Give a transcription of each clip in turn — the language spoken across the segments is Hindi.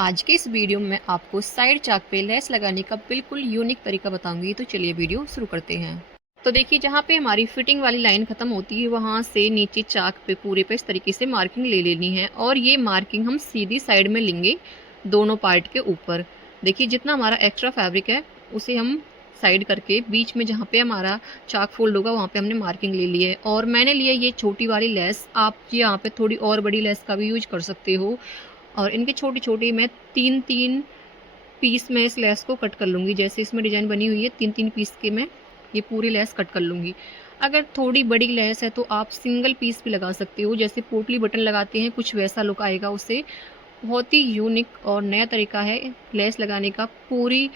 आज के इस वीडियो में आपको साइड चाक पे लेस लगाने का बिल्कुल यूनिक तरीका बताऊंगी। तो चलिए वीडियो शुरू करते हैं। तो देखिए, जहाँ पे हमारी फिटिंग वाली लाइन खत्म होती है वहाँ से नीचे चाक पे पूरे पे इस तरीके से मार्किंग ले लेनी है और ये मार्किंग हम सीधी साइड में लेंगे दोनों पार्ट के ऊपर। देखिए, जितना हमारा एक्स्ट्रा फैब्रिक है उसे हम साइड करके बीच में जहाँ पे हमारा चाक फोल्ड होगा वहाँ पे हमने मार्किंग ले ली है। और मैंने लिया ये छोटी वाली लेस, आप यहाँ पे थोड़ी और बड़ी लेस का भी यूज कर सकते हो। और इनके छोटी छोटी मैं तीन तीन पीस में इस लेस को कट कर लूँगी। जैसे इसमें डिज़ाइन बनी हुई है, तीन तीन पीस के मैं ये पूरी लेस कट कर लूँगी। अगर थोड़ी बड़ी लेस है तो आप सिंगल पीस भी लगा सकते हो, जैसे पोटली बटन लगाते हैं कुछ वैसा लुक आएगा उससे। बहुत ही यूनिक और नया तरीका है लेस लगाने का। पूरी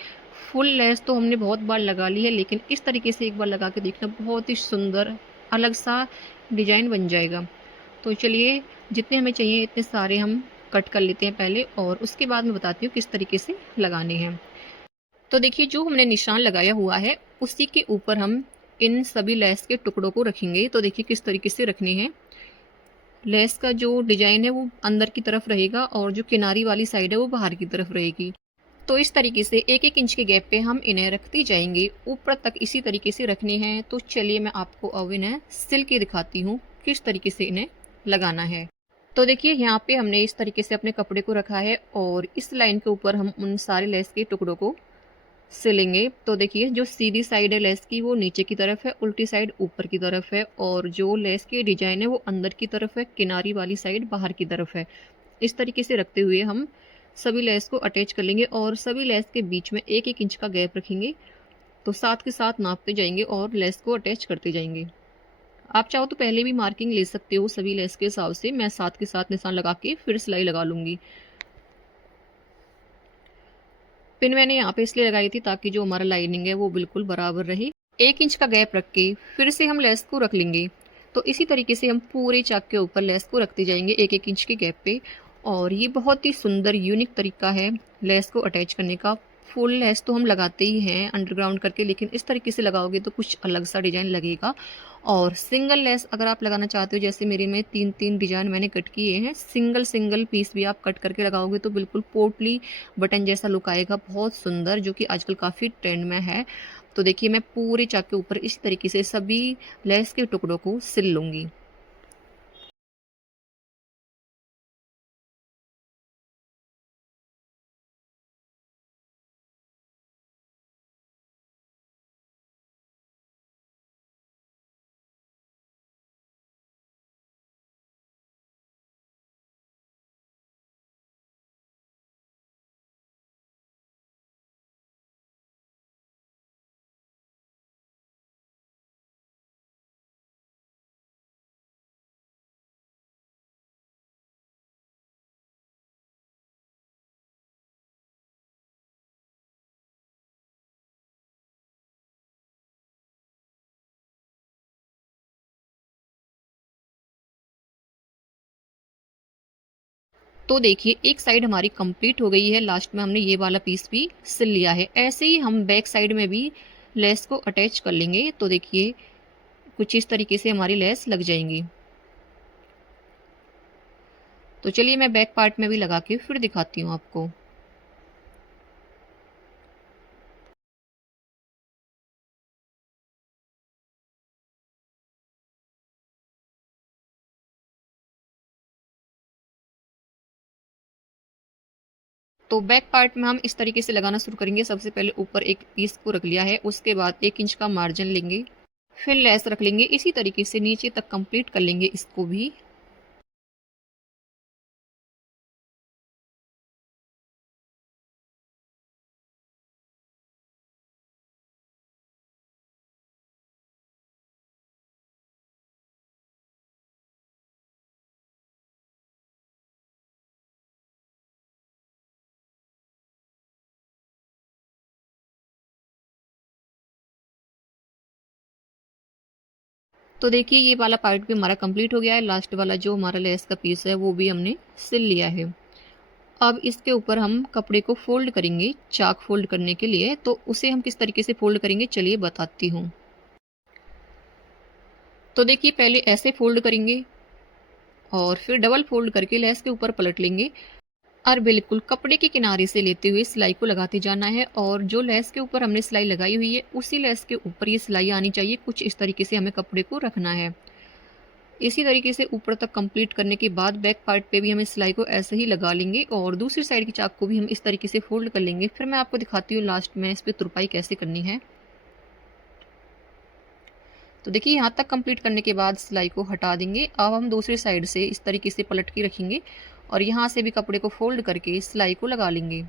फुल लेस तो हमने बहुत बार लगा ली है, लेकिन इस तरीके से एक बार लगा के देखना, बहुत ही सुंदर अलग सा डिजाइन बन जाएगा। तो चलिए, जितने हमें चाहिए इतने सारे हम कट कर लेते हैं पहले, और उसके बाद मैं बताती हूँ किस तरीके से लगाने हैं। तो देखिए, जो हमने निशान लगाया हुआ है उसी के ऊपर हम इन सभी लेस के टुकड़ों को रखेंगे। तो देखिए किस तरीके से रखने हैं। लेस का जो डिजाइन है वो अंदर की तरफ रहेगा और जो किनारी वाली साइड है वो बाहर की तरफ रहेगी। तो इस तरीके से एक एक इंच के गैप पे हम इन्हें रखते जाएंगे, ऊपर तक इसी तरीके से रखने हैं। तो चलिए, मैं आपको अब इन्हें सिल के दिखाती हूँ किस तरीके से इन्हें लगाना है। तो देखिए, यहाँ पे हमने इस तरीके से अपने कपड़े को रखा है और इस लाइन के ऊपर हम उन सारे लेस के टुकड़ों को सिलेंगे। तो देखिए, जो सीधी साइड है लेस की वो नीचे की तरफ है, उल्टी साइड ऊपर की तरफ है, और जो लेस की डिजाइन है वो अंदर की तरफ है, किनारी वाली साइड बाहर की तरफ है। इस तरीके से रखते हुए हम सभी लेस को अटैच कर लेंगे और सभी लेस के बीच में एक एक इंच का गैप रखेंगे। तो साथ के साथ नापते जाएंगे और लेस को अटैच करते जाएंगे। आप चाहो तो पहले भी मार्किंग ले सकते हो सभी लेस के हिसाब से। मैं साथ के साथ निशान लगा के फिर सिलाई लगा लूँगी। पिन मैंने यहाँ पे इसलिए लगाई थी ताकि जो हमारा लाइनिंग है वो बिल्कुल बराबर रहे। एक इंच का गैप रख के फिर से हम लेस को रख लेंगे। तो इसी तरीके से हम पूरे चाक के ऊपर लेस को रखते जाएंगे एक एक इंच के गैप पे। और ये बहुत ही सुंदर यूनिक तरीका है लेस को अटैच करने का। फुल लेस तो हम लगाते ही हैं अंडरग्राउंड करके, लेकिन इस तरीके से लगाओगे तो कुछ अलग सा डिजाइन लगेगा। और सिंगल लेस अगर आप लगाना चाहते हो, जैसे मेरे में तीन तीन डिजाइन मैंने कट किए हैं, सिंगल सिंगल पीस भी आप कट करके लगाओगे तो बिल्कुल पोटली बटन जैसा लुक आएगा, बहुत सुंदर, जो कि आजकल काफ़ी ट्रेंड में है। तो देखिए, मैं पूरे चाक के ऊपर इस तरीके से सभी लेस के टुकड़ों को सिल लूँगी। तो देखिए, एक साइड हमारी कंप्लीट हो गई है, लास्ट में हमने ये वाला पीस भी सिल लिया है। ऐसे ही हम बैक साइड में भी लेस को अटैच कर लेंगे। तो देखिए, कुछ इस तरीके से हमारी लेस लग जाएंगी। तो चलिए, मैं बैक पार्ट में भी लगा के फिर दिखाती हूँ आपको। तो बैक पार्ट में हम इस तरीके से लगाना शुरू करेंगे। सबसे पहले ऊपर एक पीस को रख लिया है, उसके बाद एक इंच का मार्जिन लेंगे, फिर लेस रख लेंगे, इसी तरीके से नीचे तक कंप्लीट कर लेंगे इसको भी। तो देखिए, ये वाला पार्ट भी हमारा कंप्लीट हो गया है। लास्ट वाला जो हमारा लेस का पीस है वो भी हमने सिल लिया है। अब इसके ऊपर हम कपड़े को फोल्ड करेंगे चाक फोल्ड करने के लिए। तो उसे हम किस तरीके से फोल्ड करेंगे चलिए बताती हूँ। तो देखिए, पहले ऐसे फोल्ड करेंगे और फिर डबल फोल्ड करके लेस के ऊपर पलट लेंगे। और बिल्कुल कपड़े के किनारे से लेते हुए सिलाई को लगाते जाना है और जो लेस के ऊपर हमने सिलाई लगाई हुई है उसी लेस के ऊपर ये सिलाई आनी चाहिए। कुछ इस तरीके से हमें कपड़े को रखना है। इसी तरीके से ऊपर तक कंप्लीट करने के बाद बैक पार्ट पे भी हम इस सिलाई को ऐसे ही लगा लेंगे और दूसरी साइड की चाक को भी हम इस तरीके से फोल्ड कर लेंगे। फिर मैं आपको दिखाती हूँ लास्ट में इस पर तुरपाई कैसे करनी है। तो देखिए यहाँ तक कंप्लीट करने के बाद सिलाई को हटा देंगे। अब हम दूसरी साइड से इस तरीके से पलट के रखेंगे और यहाँ से भी कपड़े को फोल्ड करके सिलाई को लगा लेंगे।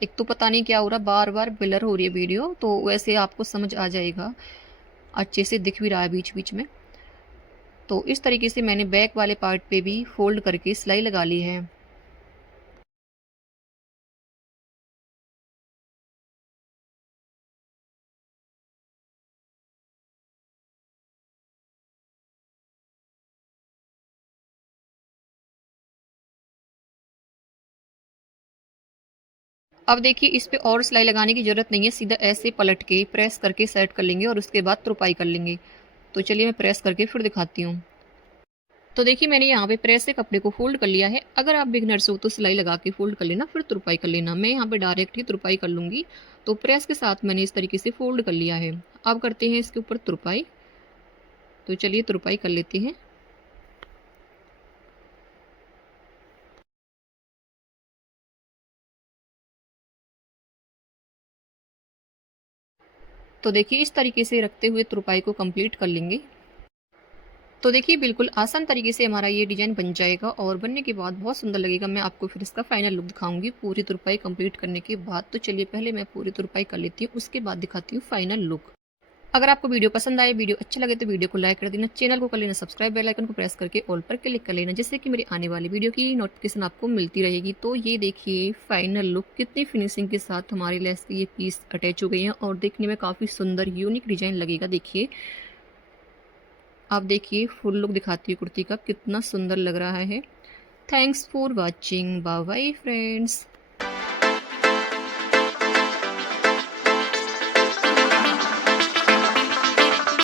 एक तो पता नहीं क्या हो रहा, बार बार ब्लर हो रही है वीडियो, तो वैसे आपको समझ आ जाएगा, अच्छे से दिख भी रहा है बीच बीच में। तो इस तरीके से मैंने बैक वाले पार्ट पे भी फोल्ड करके सिलाई लगा ली है। अब देखिए इस पे और सिलाई लगाने की ज़रूरत नहीं है, सीधा ऐसे पलट के प्रेस करके सेट कर लेंगे और उसके बाद तुरपाई कर लेंगे। तो चलिए मैं प्रेस करके फिर दिखाती हूँ। तो देखिए मैंने यहाँ पे प्रेस से कपड़े को फोल्ड कर लिया है। अगर आप बिगनर्स हो तो सिलाई लगा के फोल्ड कर लेना, फिर तुरपाई कर लेना। मैं यहाँ पे डायरेक्ट ही तुरपाई कर लूँगी। तो प्रेस के साथ मैंने इस तरीके से फोल्ड कर लिया है। अब करते हैं इसके ऊपर तुरपाई। तो चलिए तुरपाई कर लेते हैं। तो देखिए इस तरीके से रखते हुए तुरपाई को कंप्लीट कर लेंगे। तो देखिए बिल्कुल आसान तरीके से हमारा ये डिज़ाइन बन जाएगा और बनने के बाद बहुत सुंदर लगेगा। मैं आपको फिर इसका फाइनल लुक दिखाऊंगी पूरी तुरपाई कंप्लीट करने के बाद। तो चलिए पहले मैं पूरी तुरपाई कर लेती हूँ, उसके बाद दिखाती हूँ फाइनल लुक। अगर आपको वीडियो पसंद आए, वीडियो अच्छा लगे तो वीडियो को लाइक कर देना, चैनल को कर लेना सब्सक्राइब, बेल आइकन को प्रेस करके ऑल पर क्लिक कर लेना, जिससे कि मेरी आने वाली वीडियो की नोटिफिकेशन आपको मिलती रहेगी। तो ये देखिए फाइनल लुक कितनी फिनिशिंग के साथ हमारे लेस के ये पीस अटैच हो गए हैं और देखने में काफ़ी सुंदर यूनिक डिजाइन लगेगा। देखिए आप देखिए फुल लुक दिखाती है कुर्ती का, कितना सुंदर लग रहा है। Thanks for watching, bye bye friends.